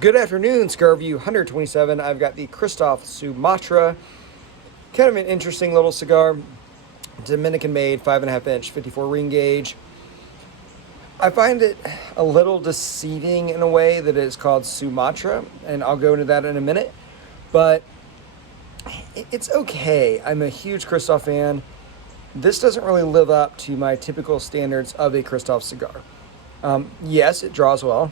Good afternoon, Cigar View 127. I've got the Kristoff Sumatra. Kind of an interesting little cigar. Dominican made, 5.5 inch, 54 ring gauge. I find it a little deceiving in a way that it's called Sumatra, and I'll go into that in a minute. But it's okay. I'm a huge Kristoff fan. This doesn't really live up to my typical standards of a Kristoff cigar. Yes, it draws well.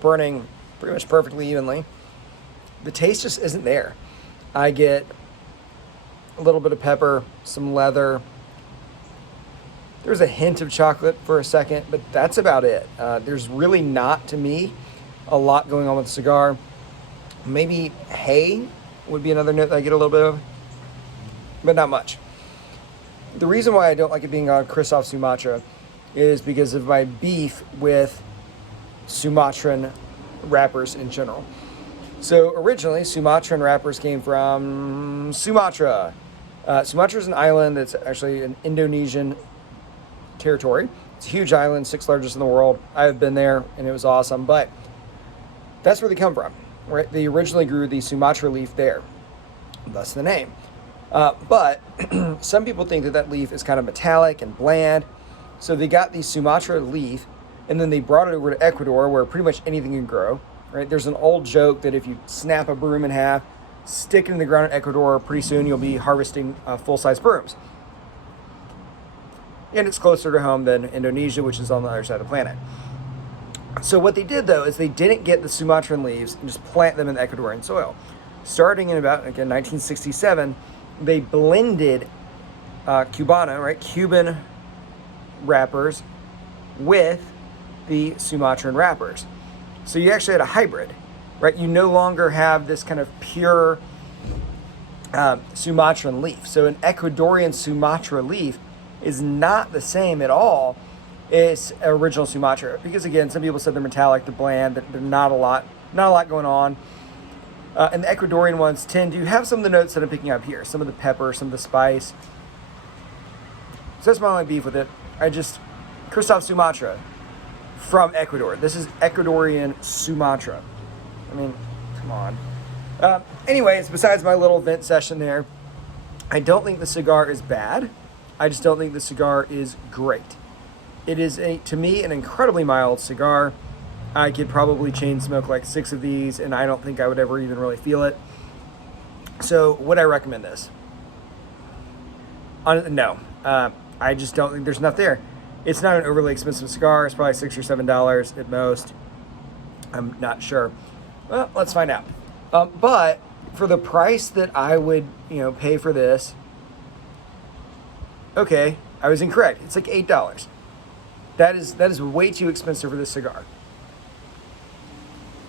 Burning pretty much perfectly evenly. The taste just isn't there. I get a little bit of pepper, some leather. There's a hint of chocolate for a second, but that's about it. There's really not, to me, a lot going on with the cigar. Maybe hay would be another note that I get a little bit of, but not much. The reason why I don't like it being on Kristoff Sumatra is because of my beef with Sumatran wrappers in general. So originally, Sumatran wrappers came from Sumatra. Sumatra is an island that's actually an Indonesian territory. It's a huge island, 6th largest in the world. I've been there, and it was awesome. But that's where they come from, right? They originally grew the Sumatra leaf there, thus the name. But some people think that that leaf is kind of metallic and bland. So they got the Sumatra leaf, and then they brought it over to Ecuador, where pretty much anything can grow, right? There's an old joke that if you snap a broom in half, stick it in the ground in Ecuador, pretty soon you'll be harvesting full-size brooms. And it's closer to home than Indonesia, which is on the other side of the planet. So what they did, though, is they didn't get the Sumatran leaves and just plant them in the Ecuadorian soil. Starting in about, again, 1967, they blended Cubana, right, Cuban wrappers with the Sumatran wrappers. So you actually had a hybrid, right? You no longer have this kind of pure Sumatran leaf. So an Ecuadorian Sumatra leaf is not the same at all as original Sumatra, because again, some people said they're metallic, they're bland, they're not a lot going on. And the Ecuadorian ones tend to have some of the notes that I'm picking up here, some of the pepper, some of the spice. So that's my only beef with it. Kristoff Sumatra from Ecuador. This is Ecuadorian Sumatra. I mean, come on. Anyways, besides my little vent session there, I don't think the cigar is bad. I just don't think the cigar is great. It is, to me, an incredibly mild cigar. I could probably chain smoke like 6 of these, and I don't think I would ever even really feel it. So, would I recommend this? No. I just don't think there's enough there. It's not an overly expensive cigar. It's probably $6 or $7 at most. I'm not sure. Well, let's find out. But for the price that I would, pay for this, okay, I was incorrect. It's like $8. That is way too expensive for this cigar.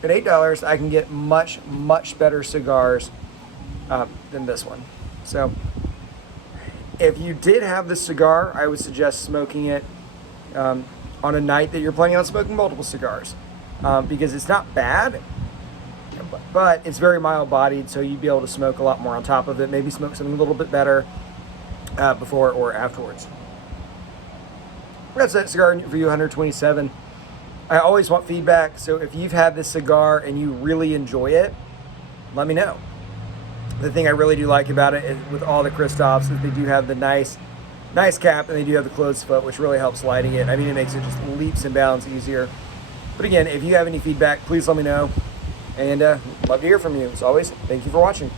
At $8, I can get much, much better cigars than this one. So, if you did have this cigar, I would suggest smoking it on a night that you're planning on smoking multiple cigars, because it's not bad, but it's very mild-bodied, so you'd be able to smoke a lot more on top of it. Maybe smoke something a little bit better before or afterwards. That's that Cigar Review 127. I always want feedback, so if you've had this cigar and you really enjoy it, let me know. The thing I really do like about it is, with all the Kristoffs, is they do have the nice cap, and they do have the closed foot, which really helps lighting it. I mean, it makes it just leaps and bounds easier. But again, if you have any feedback, please let me know. And love to hear from you. As always, thank you for watching.